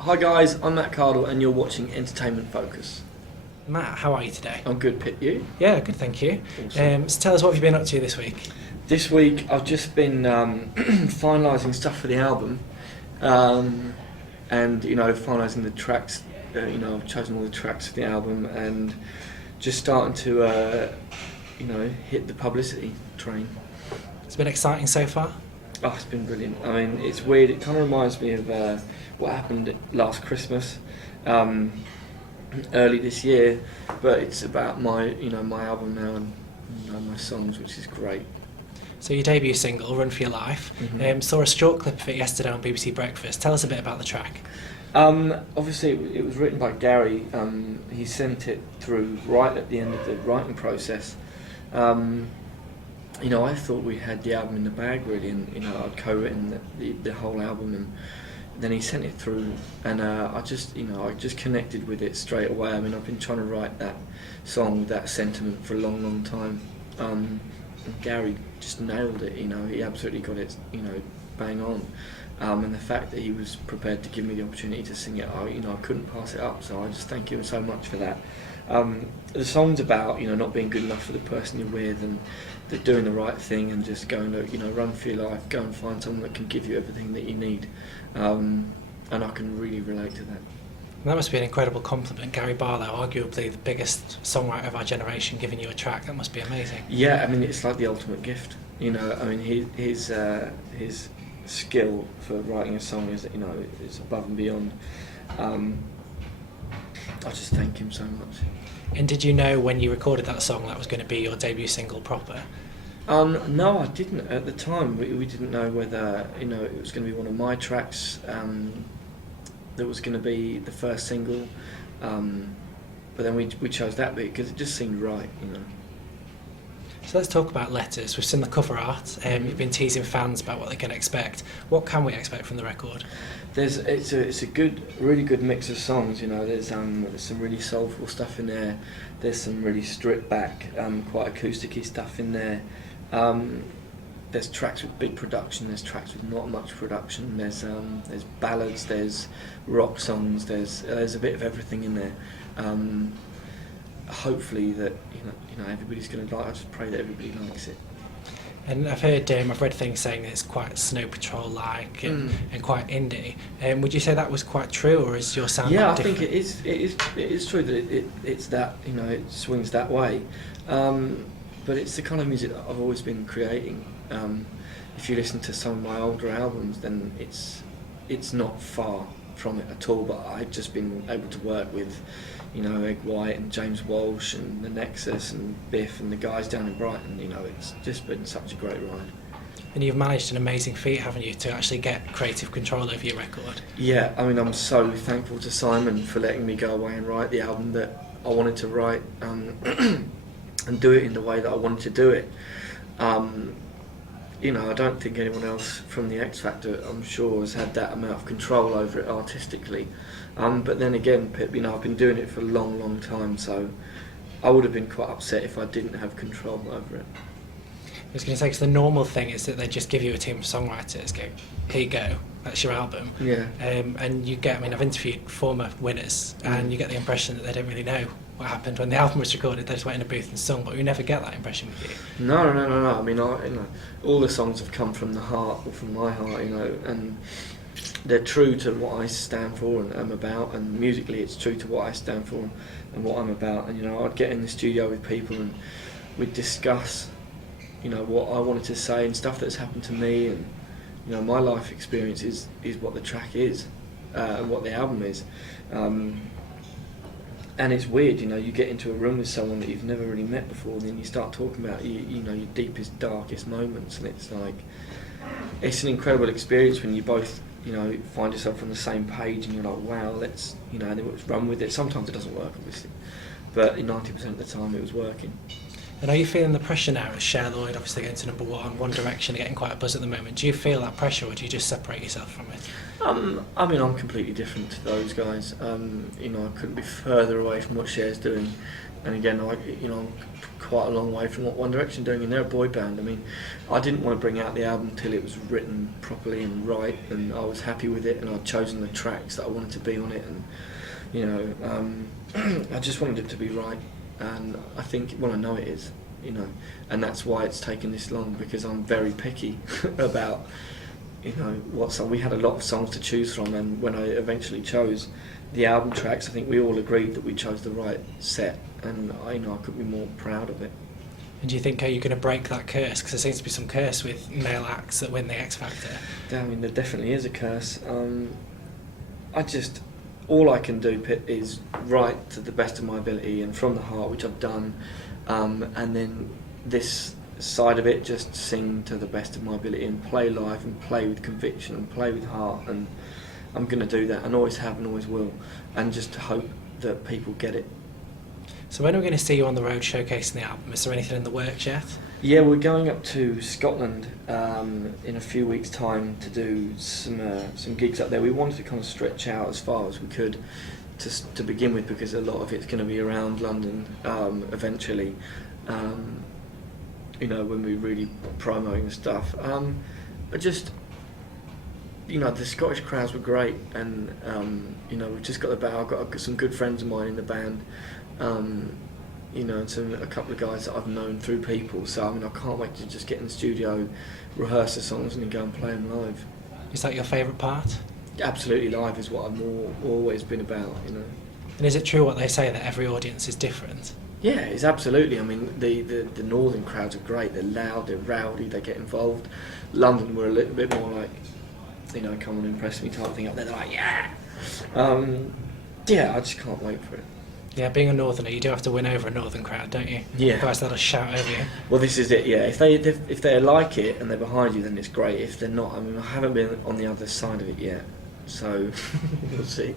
Hi guys, I'm Matt Cardle and you're watching Entertainment Focus. Matt, how are you today? I'm good, Pit. You? Yeah, good, thank you. Awesome. So tell us, what have you been up to this week? This week I've just been finalising stuff for the album, and finalising the tracks. I've chosen all the tracks for the album and just starting to hit the publicity train. It's been exciting so far? Oh, it's been brilliant. I mean, it's weird. It kind of reminds me of what happened last Christmas, early this year. But it's about my album now and my songs, which is great. So your debut single, Run For Your Life, saw a short clip of it yesterday on BBC Breakfast. Tell us a bit about the track. Obviously, it was written by Gary. He sent it through right at the end of the writing process. I thought we had the album in the bag really, and I'd co-written the whole album, and then he sent it through, and I just connected with it straight away. I mean, I've been trying to write that song with that sentiment for a long, long time. And Gary just nailed it. He absolutely got it, bang on. And the fact that he was prepared to give me the opportunity to sing it, I couldn't pass it up. So I just thank him so much for that. The song's about not being good enough for the person you're with, and doing the right thing, and just going to run for your life, go and find someone that can give you everything that you need, and I can really relate to that. That must be an incredible compliment. Gary Barlow, arguably the biggest songwriter of our generation, giving you a track. That must be amazing. Yeah, I mean, it's like the ultimate gift. I mean, his skill for writing a song is it's above and beyond. I just thank him so much. And did you know when you recorded that song that was going to be your debut single proper? No, I didn't at the time. We didn't know whether it was going to be one of my tracks that was going to be the first single. But then we chose that bit because it just seemed right. So let's talk about Letters. We've seen the cover art. You've been teasing fans about what they can expect. What can we expect from the record? It's a really good mix of songs. There's some really soulful stuff in there. There's some really stripped back, quite acoustic-y stuff in there. There's tracks with big production. There's tracks with not much production. There's ballads. There's rock songs. There's a bit of everything in there. Hopefully that everybody's going to like. I just pray that everybody likes it. And I've read things saying that it's quite Snow Patrol-like and quite indie. Would you say that was quite true, or is your sound different? different? I think it is true that it's that it swings that way. But it's the kind of music that I've always been creating. If you listen to some of my older albums, then it's not far from it at all. But I've just been able to work with Egg White and James Walsh and the Nexus and Biff and the guys down in Brighton. It's just been such a great ride. And you've managed an amazing feat, haven't you, to actually get creative control over your record? Yeah, I mean, I'm so thankful to Simon for letting me go away and write the album that I wanted to write, and do it in the way that I wanted to do it. I don't think anyone else from the X Factor, I'm sure, has had that amount of control over it artistically. But then again, Pip, I've been doing it for a long, long time, so I would have been quite upset if I didn't have control over it. I was going to say, because the normal thing is that they just give you a team of songwriters, go, here you go, that's your album. Yeah. And you get, I've interviewed former winners, and you get the impression that they don't really know what happened when the album was recorded. They just went in a booth and sung, but we never get that impression with you. No. I mean, all the songs have come from the heart, or from my heart, and they're true to what I stand for and am about, and musically it's true to what I stand for and what I'm about. And I'd get in the studio with people and we'd discuss what I wanted to say and stuff that's happened to me, and my life experience is what the track is, and what the album is. And it's weird, you get into a room with someone that you've never really met before, and then you start talking about your deepest, darkest moments, and it's like, it's an incredible experience when you both find yourself on the same page, and you're like, wow, let's then let's run with it. Sometimes it doesn't work, obviously, but 90% of the time it was working. And are you feeling the pressure now with Cher Lloyd obviously going to number one, One Direction are getting quite a buzz at the moment? Do you feel that pressure, or do you just separate yourself from it? I mean, I'm completely different to those guys. I couldn't be further away from what Cher's doing, and again, I'm quite a long way from what One Direction are doing, and they're a boy band. I mean, I didn't want to bring out the album until it was written properly and right, and I was happy with it, and I'd chosen the tracks that I wanted to be on it, and I just wanted it to be right, and I think, well, I know it is, and that's why it's taken this long, because I'm very picky about what song. We had a lot of songs to choose from, and when I eventually chose the album tracks, I think we all agreed that we chose the right set, and I couldn't be more proud of it. And do you think, are you going to break that curse? Because there seems to be some curse with male acts that win the X Factor. I mean, there definitely is a curse. All I can do, Pit, is write to the best of my ability and from the heart, which I've done, and then this side of it, just sing to the best of my ability and play live and play with conviction and play with heart, and I'm going to do that, and always have and always will, and just hope that people get it. So when are we going to see you on the road showcasing the album? Is there anything in the works yet? Yeah, we're going up to Scotland in a few weeks' time to do some gigs up there. We wanted to kind of stretch out as far as we could to begin with, because a lot of it's going to be around London eventually. When we're really promoting the stuff. But just, the Scottish crowds were great, and we've just got I've got some good friends of mine in the band, and a couple of guys that I've known through people. So I mean, I can't wait to just get in the studio, rehearse the songs, and then go and play them live. Is that your favourite part? Absolutely, live is what I've always been about. And is it true what they say, that every audience is different? Yeah, it's absolutely. I mean, the northern crowds are great. They're loud, they're rowdy, they get involved. London were a little bit more like, come and impress me type thing. Up there, they're like, yeah. I just can't wait for it. Yeah, being a northerner, you do have to win over a northern crowd, don't you? Yeah. Otherwise they'll shout over you. Well, this is it. Yeah, if they like it and they're behind you, then it's great. If they're not, I mean, I haven't been on the other side of it yet, so we'll see.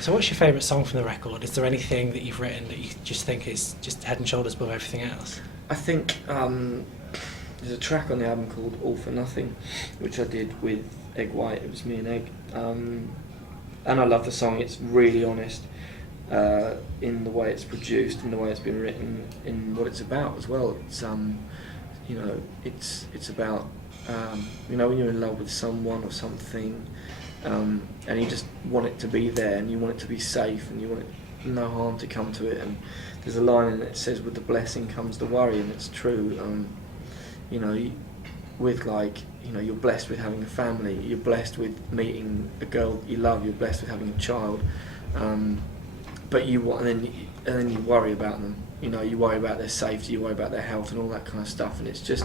So what's your favourite song from the record? Is there anything that you've written that you just think is just head and shoulders above everything else? I think there's a track on the album called All For Nothing, which I did with Egg White. It was me and Egg. And I love the song. It's really honest in the way it's produced, in the way it's been written, in what it's about as well. It's it's about when you're in love with someone or something, and you just want it to be there, and you want it to be safe, and you want no harm to come to it. And there's a line in it that says, "With the blessing comes the worry," and it's true. You're blessed with having a family, you're blessed with meeting a girl that you love, you're blessed with having a child, but and then you worry about them. You worry about their safety, you worry about their health, and all that kind of stuff. And it's just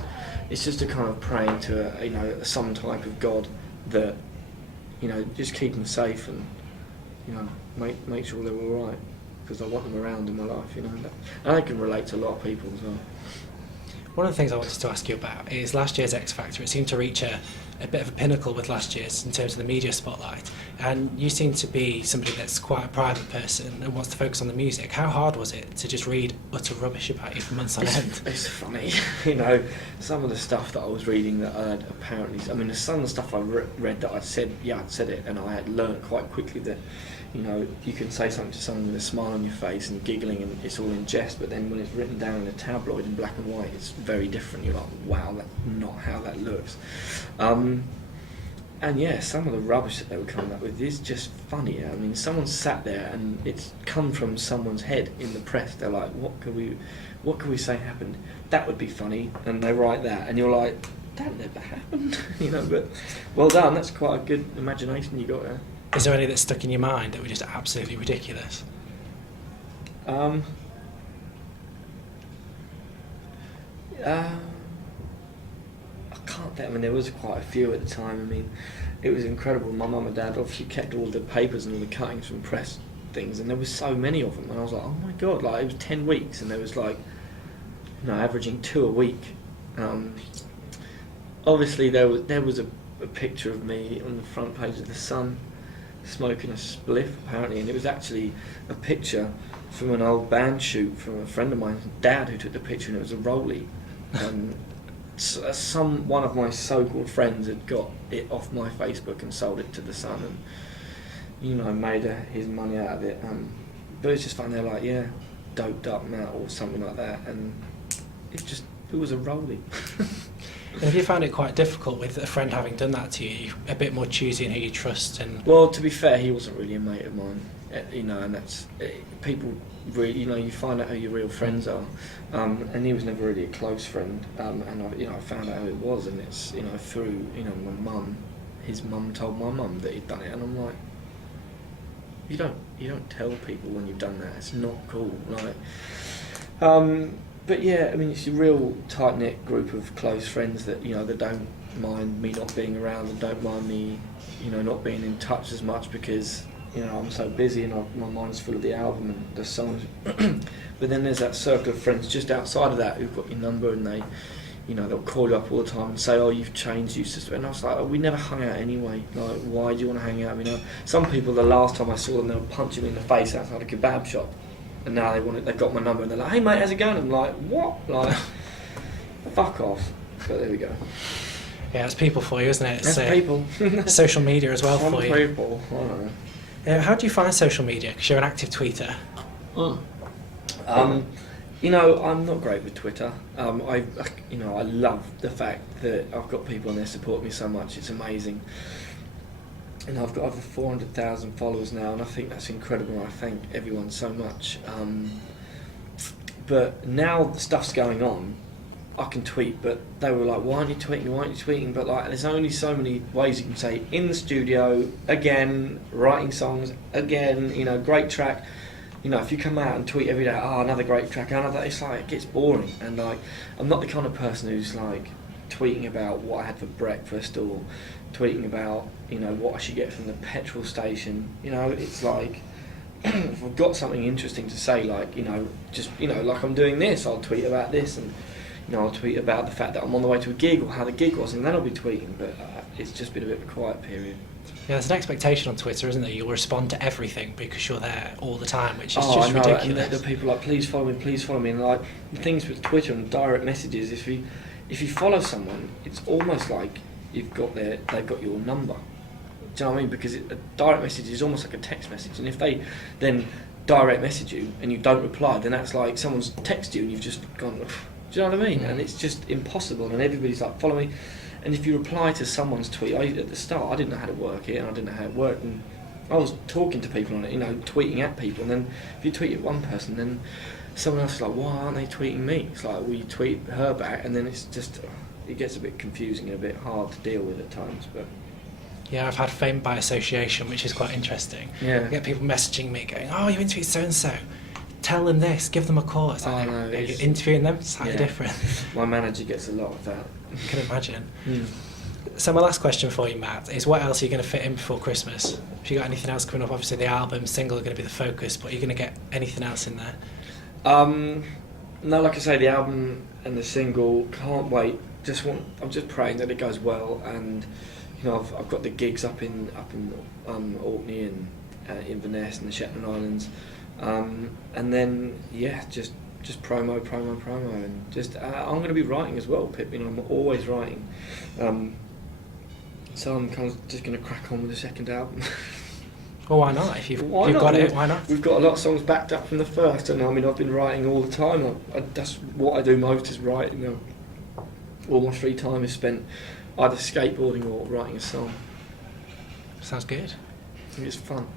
a kind of praying to some type of God that just keep them safe, and make sure they're all right, because I want them around in my life. And I can relate to a lot of people as well. One of the things I wanted to ask you about is last year's X Factor. It seemed to reach a bit of a pinnacle with last year's in terms of the media spotlight, and you seem to be somebody that's quite a private person and wants to focus on the music. How hard was it to just read utter rubbish about you for months on end? It's funny, some of the stuff that I was reading that I'd apparently, some of the stuff I read that I'd said it, and I had learned quite quickly that you can say something to someone with a smile on your face and giggling, and it's all in jest, but then when it's written down in a tabloid in black and white, it's very different. You're like, wow, that's not how that looks. And yeah, some of the rubbish that they were coming up with is just funny. Someone sat there and it's come from someone's head in the press. They're like, what could we say happened? That would be funny, and they write that, and you're like, that never happened. But well done. That's quite a good imagination you got there. Is there any that stuck in your mind that were just absolutely ridiculous? I can't think. There was quite a few at the time. It was incredible. My mum and dad obviously kept all the papers and all the cuttings from press things, and there was so many of them. And I was like, oh my god! It was 10 weeks, and there was averaging 2 a week. Obviously, there was a picture of me on the front page of the Sun, smoking a spliff apparently, and it was actually a picture from an old band shoot from a friend of mine's dad who took the picture, and it was a rollie. One of my so-called friends had got it off my Facebook and sold it to the Sun, and made his money out of it. But it's just fun. They're like, yeah, doped up metal or something like that, and it was a rollie. And have you found it quite difficult with a friend having done that to you? A bit more choosy in who you trust, and well, to be fair, he wasn't really a mate of mine, and that's people really, you find out who your real friends are, and he was never really a close friend, and I found out who it was, and it's through my mum. His mum told my mum that he'd done it, and I'm like, you don't tell people when you've done that. It's not cool, like. But yeah, I mean, it's a real tight-knit group of close friends that that don't mind me not being around, and don't mind me not being in touch as much because I'm so busy and my mind's full of the album and the songs. But then there's that circle of friends just outside of that who've got your number, and they they'll call you up all the time and say, oh, you've changed, and I was like, oh, we never hung out anyway, like, why do you want to hang out? Some people, the last time I saw them, they were punching me in the face outside a kebab shop. And now they've got my number, and they're like, hey mate, how's it going? I'm like, what? Like, fuck off. But there we go. Yeah, it's people for you, isn't it? It's people. Social media as well for you. People. I don't know. How do you find social media? Because you're an active tweeter. I'm not great with Twitter. I love the fact that I've got people on there supporting me so much. It's amazing. And I've got over 400,000 followers now, and I think that's incredible. I thank everyone so much. But now the stuff's going on, I can tweet, but they were like, why aren't you tweeting? Why aren't you tweeting? But like, there's only so many ways you can say, in the studio, again, writing songs, again, great track. If you come out and tweet every day, oh, another great track, another, it's like, it gets boring. And like, I'm not the kind of person who's like tweeting about what I had for breakfast, or tweeting about what I should get from the petrol station. It's like, if I've got something interesting to say, like like I'm doing this, I'll tweet about this, and I'll tweet about the fact that I'm on the way to a gig or how the gig was, and then I'll be tweeting. But it's just been a bit of a quiet period. Yeah, there's an expectation on Twitter, isn't there? You'll respond to everything because you're there all the time, which is just ridiculous. And the people are like, please follow me, and like the things with Twitter and direct messages, if you follow someone, it's almost like they've got your number. Do you know what I mean? Because a direct message is almost like a text message, and if they then direct message you and you don't reply, then that's like someone's texted you and you've just gone. Do you know what I mean? And it's just impossible. And everybody's like, follow me. And if you reply to someone's tweet, at the start I didn't know how to work it, and I didn't know how it worked, and I was talking to people on it, tweeting at people, and then if you tweet at one person, then someone else is like, why aren't they tweeting me? It's like, well, you tweet her back, and then it's just, it gets a bit confusing and a bit hard to deal with at times. But yeah, I've had fame by association, which is quite interesting. Yeah. I get people messaging me going, oh, you interviewed so-and-so. Tell them this, give them a call. It's like, no, you're interviewing them, it's slightly different. My manager gets a lot of that. I can imagine. So my last question for you, Matt, is what else are you going to fit in before Christmas? Have you got anything else coming up? Obviously the album, single are going to be the focus, but are you going to get anything else in there? No, like I say, the album and the single, can't wait. I'm just praying that it goes well, and I've got the gigs up in Orkney and Inverness and the Shetland Islands, and then just promo, and just I'm going to be writing as well, Pip. I'm always writing, so I'm kind of just going to crack on with the second album. Well, why not? If you've got it, why not? We've got a lot of songs backed up from the first, and I've been writing all the time. That's what I do most, is writing. All my free time is spent either skateboarding or writing a song. Sounds good. I think it's fun.